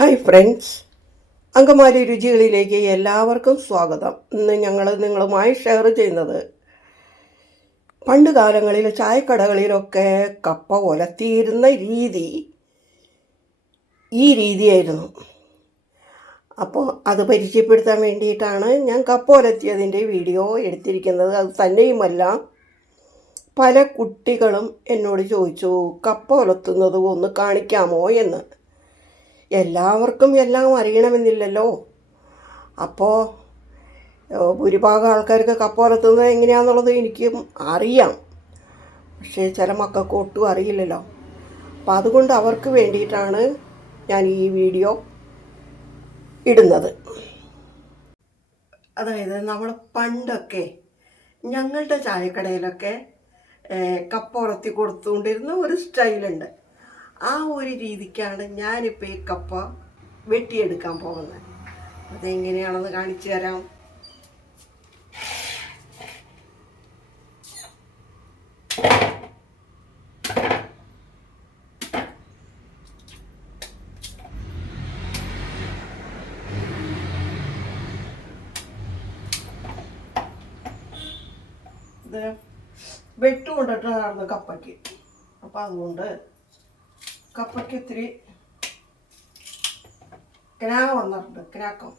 Hi friends Angamaly രുചികളിലേക്ക് എല്ലാവർക്കും സ്വാഗതം. ഇന്ന് ഞങ്ങൾ നിങ്ങളുമായി ഷെയർ ചെയ്യുന്നത് പണ്ട് കാലങ്ങളിൽ ചായക്കടകളിലൊക്കെ കപ്പ ഒലത്തിയിരുന്ന രീതി. ഈ രീതിയായിരുന്നു. അപ്പോൾ അത് പരിചയപ്പെടുത്താൻ വേണ്ടിയിട്ടാണ് ഞാൻ കപ്പ ഒലത്തിയതിന്റെ വീഡിയോ എടുത്തിരിക്കുന്നത്. അത് തന്നെയുമല്ല പല കുട്ടികളും എന്നോട് ചോദിച്ചു കപ്പ ഒലത്തുന്നത് ഒന്ന് കാണിക്കാമോ? എന്ന്. എല്ലാവർക്കും എല്ലാം അറിയണമെന്നില്ലല്ലോ. അപ്പോൾ ഭൂരിഭാഗം ആൾക്കാർക്ക് കപ്പുറത്തുന്നത് എങ്ങനെയാണെന്നുള്ളത് എനിക്കും അറിയാം. പക്ഷേ ചില മക്കൾക്ക് ഒട്ടും അറിയില്ലല്ലോ. അപ്പം അതുകൊണ്ട് അവർക്ക് വേണ്ടിയിട്ടാണ് ഞാൻ ഈ വീഡിയോ ഇടുന്നത്. അതായത് നമ്മൾ പണ്ടൊക്കെ ഞങ്ങളുടെ ചായക്കടയിലൊക്കെ കപ്പുറത്തി കപ്പ കൊടുത്തുകൊണ്ടിരുന്ന ഒരു സ്റ്റൈലുണ്ട്. ആ ഒരു രീതിക്കാണ് ഞാനിപ്പോൾ ഈ കപ്പ വെട്ടിയെടുക്കാൻ പോകുന്നത് അതെങ്ങനെയാണെന്ന് കാണിച്ചു തരാം. ഇത് വെട്ടുകൊണ്ടിട്ടായിരുന്നു കപ്പയ്ക്ക്. അപ്പം അതുകൊണ്ട് കപ്പയ്ക്ക് ഇത്തിരി കിനാവ് വന്നിട്ടുണ്ട്. കിനാക്കം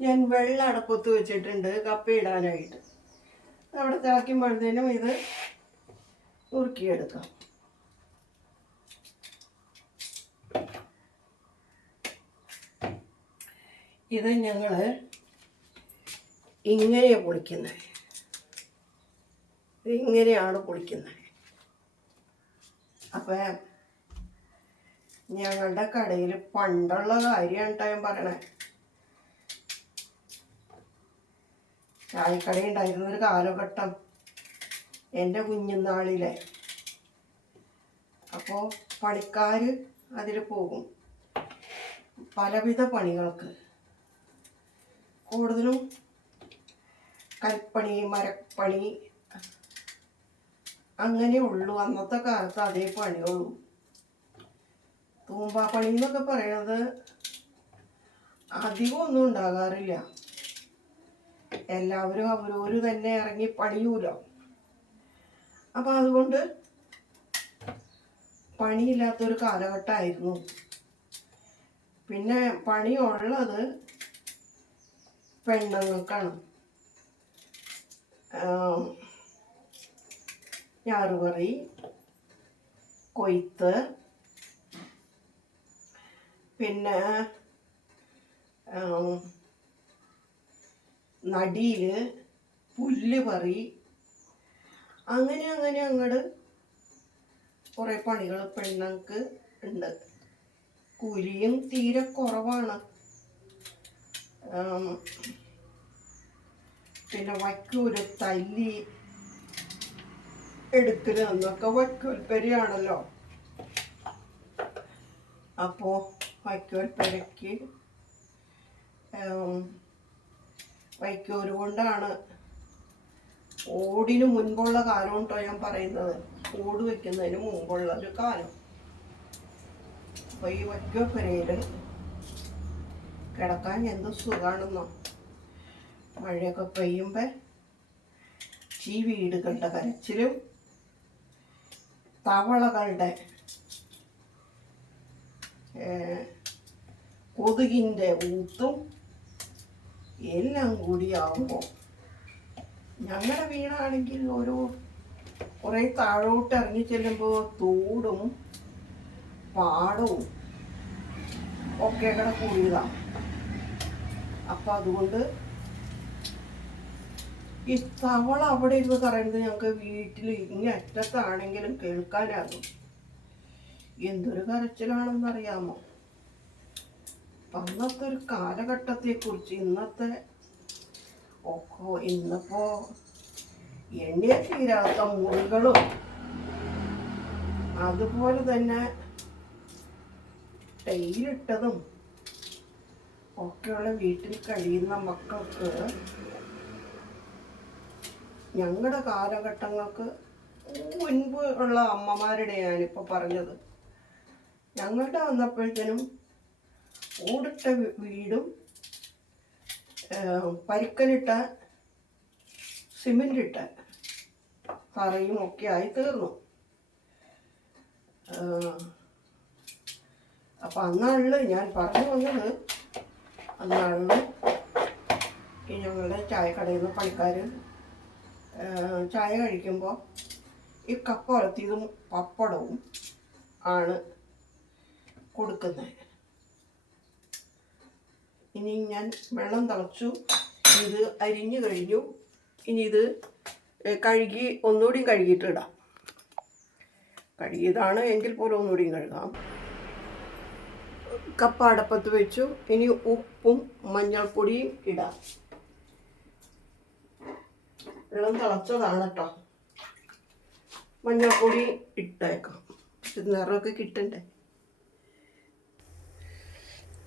ഞാൻ വെള്ളം അടപ്പത്ത് വെച്ചിട്ടുണ്ട് കപ്പ ഇടാനായിട്ട് അവിടെ തിളയ്ക്കുമ്പോഴത്തേനും ഇത് ഉറുക്കിയെടുക്കാം ഇത് ഞങ്ങൾ ഇങ്ങനെയാണ് പൊളിക്കുന്നത് ഇങ്ങനെയാണ് പൊളിക്കുന്നത് അപ്പം ഞങ്ങളുടെ കടയിൽ പണ്ടുള്ള കാര്യമാണ് ഞാൻ പറയണേ. ചായക്കട ഉണ്ടായിരുന്ന ഒരു കാലഘട്ടം എന്റെ കുഞ്ഞുനാളിലെ അപ്പോൾ പണിക്കാർ അതിൽ പോകും. പലവിധ പണികൾക്ക്. കൂടുതലും കൽപ്പണി മരപ്പണി അങ്ങനെ ഉള്ളൂ അന്നത്തെ കാലത്ത് അതേ പണിയുള്ളൂ. തൂമ്പാപ്പണി എന്നൊക്കെ പറയണത് അധികം ഒന്നും ഉണ്ടാകാറില്ല. എല്ലാവരും അവരോര് തന്നെ ഇറങ്ങി പണിയൂലോ. അപ്പം അതുകൊണ്ട് പണിയില്ലാത്തൊരു കാലഘട്ടമായിരുന്നു. പിന്നെ പണിയുള്ളത് പെണ്ണുങ്ങൾക്കാണ്. ആം, ഞാറുകറി കൊയ്ത്ത് പിന്നെ നടിയിൽ പുല്ല് പറി അങ്ങനെ അങ്ങനെ അങ്ങോട്ട് കുറേ പണികൾ പെണ്ണുങ്ങൾക്ക് ഉണ്ട് കുലിയും തീരെ കുറവാണ്. പിന്നെ വയ്ക്കൂര് തല്ലി എടുക്കൽ എന്നൊക്കെ വൈക്കോൽപ്പരിയാണല്ലോ അപ്പോൾ വൈക്കോൽപ്പരയ്ക്ക് വൈക്കോൽ കൊണ്ടാണ് ഓടിന് മുൻപുള്ള കാലം കേട്ടോ ഞാൻ പറയുന്നത്. ഓട് വെക്കുന്നതിന് മുമ്പുള്ള ഒരു കാലം. അപ്പോൾ ഈ വൈക്കോൽപ്പരയിൽ കിടക്കാൻ എന്ത് സുഖമാണെന്നോ മഴയൊക്കെ പെയ്യുമ്പോൾ ഈ വീടുകളുടെ കരച്ചിലും തവളകളുടെ കൊതുകിന്റെ ഊത്തും എല്ലാം കൂടിയാവുമ്പോൾ ഞങ്ങളുടെ വീടാണെങ്കിൽ ഒരു കുറേ താഴോട്ട് ഇറങ്ങി ചെല്ലുമ്പോൾ തോടും പാടവും ഒക്കെ കൂടെ കൂടിയതാണ് അപ്പം അതുകൊണ്ട് ഈ തവള അവിടെ ഇരുന്ന് പറയുന്നത് ഞങ്ങൾക്ക് വീട്ടിൽ ഇങ്ങനെ അറ്റത്താണെങ്കിലും കേൾക്കാനാകും. എന്തൊരു കരച്ചിലാണെന്നറിയാമോ? അന്നത്തെ ഒരു കാലഘട്ടത്തെക്കുറിച്ച് ഇന്നത്തെ ഒക്കെ ഇന്നിപ്പോ എണ്ണ തീരാത്ത മുറികളും അതുപോലെ തന്നെ ടൈലിട്ടതും ഒക്കെയുള്ള വീട്ടിൽ കഴിയുന്ന മക്കൾക്ക് ഞങ്ങളുടെ കാലഘട്ടങ്ങൾക്ക് മുൻപ് ഉള്ള അമ്മമാരുടെ ഞാനിപ്പോൾ പറഞ്ഞത്. ഞങ്ങളുടെ വന്നപ്പോഴത്തേനും ഓടിട്ട വീടും പരിക്കലിട്ട സിമെന്റ് തറയും ഒക്കെ ആയി തീർന്നു അപ്പം അന്നാളിൽ ഞാൻ പറഞ്ഞു വന്നത് അന്നാളിൽ ഈ ഞങ്ങളുടെ ചായക്കടയിൽ നിന്ന് പണിക്കാർ ചായ കഴിക്കുമ്പോൾ ഈ കപ്പ വളർത്തിയതും പപ്പടവും ആണ് കൊടുക്കുന്നത്. ഇനി ഞാൻ വെള്ളം തിളച്ചു ഇത് അരിഞ്ഞു കഴിഞ്ഞു. ഇനി ഇത് കഴുകി ഒന്നുകൂടിയും കഴുകിയിട്ട് ഇടാം. കഴുകിയതാണ് എങ്കിൽ പോലും ഒന്നുകൂടിയും കഴുകാം. കപ്പ അടപ്പത്ത് വെച്ചു. ഇനി ഉപ്പും മഞ്ഞൾപ്പൊടിയും ഇടാം. വെള്ളം തിളച്ചതാണ് കേട്ടോ. മഞ്ഞൾപ്പൊടി ഇട്ടേക്കാം. നിറമൊക്കെ കിട്ടണ്ടേ?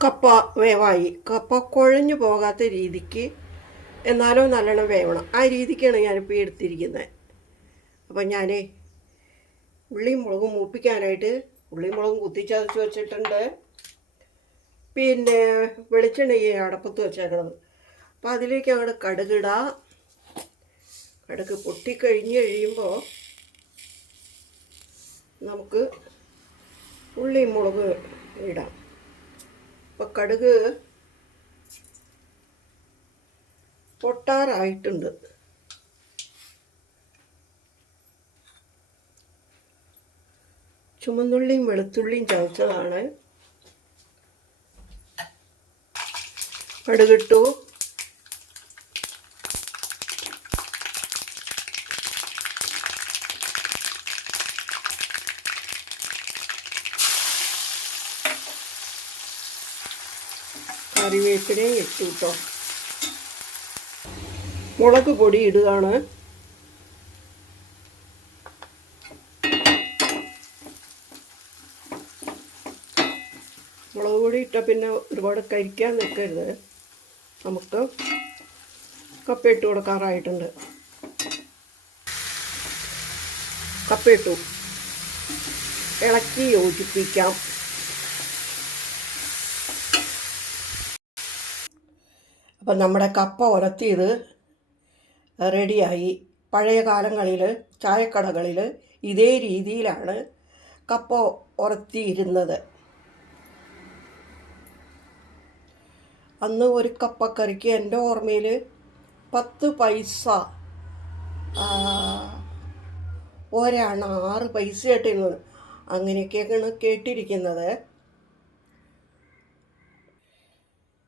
കപ്പ വേവായി. കപ്പ കുഴഞ്ഞു പോകാത്ത രീതിക്ക് എന്നാലോ നല്ലോണം വേവണം. ആ രീതിക്കാണ് ഞാനിപ്പോൾ എടുത്തിരിക്കുന്നത് അപ്പം ഞാൻ ഉള്ളിയും മുളകും മൂപ്പിക്കാനായിട്ട് ഉള്ളിയും മുളകും കുത്തിച്ചതച്ച് വെച്ചിട്ടുണ്ട്. പിന്നെ വെളിച്ചെണ്ണ ഈ അടപ്പത്ത് വെച്ചേക്കണത്. അപ്പം അതിലേക്ക് അങ്ങോട്ട് കടുകിടാം. കടുക് പൊട്ടിക്കഴിഞ്ഞ് കഴിയുമ്പോൾ നമുക്ക് ഉള്ളി മുളക് ഇടാം. അപ്പോൾ കടുക് പൊട്ടാറായിട്ടുണ്ട്. ചുമന്നുള്ളിയും വെളുത്തുള്ളിയും ചതച്ചതാണ്. കടുകിട്ടു കറിവേപ്പിലയും ഇട്ടു കേട്ടോ മുളക് പൊടി ഇടുകയാണ്. മുളക് പൊടി ഇട്ട പിന്നെ ഒരുപാട് കരിക്കാൻ നിൽക്കരുത് നമുക്ക് കപ്പയിട്ട് കൊടുക്കാറായിട്ടുണ്ട്. കപ്പയിട്ടു. ഇളക്കി യോജിപ്പിക്കാം. അപ്പം നമ്മുടെ കപ്പ ഉലത്തിയത് റെഡിയായി. പഴയ കാലങ്ങളിൽ ചായക്കടകളിൽ ഇതേ രീതിയിലാണ് കപ്പ ഉറത്തിയിരുന്നത് അന്ന് ഒരു കപ്പക്കറിക്ക് എന്റെ ഓർമ്മയിൽ പത്ത് പൈസ ഒരാണ് ആറ് പൈസ ആയിട്ടിരുന്നത് അങ്ങനെയൊക്കെയാണ് കേട്ടിരിക്കുന്നത്.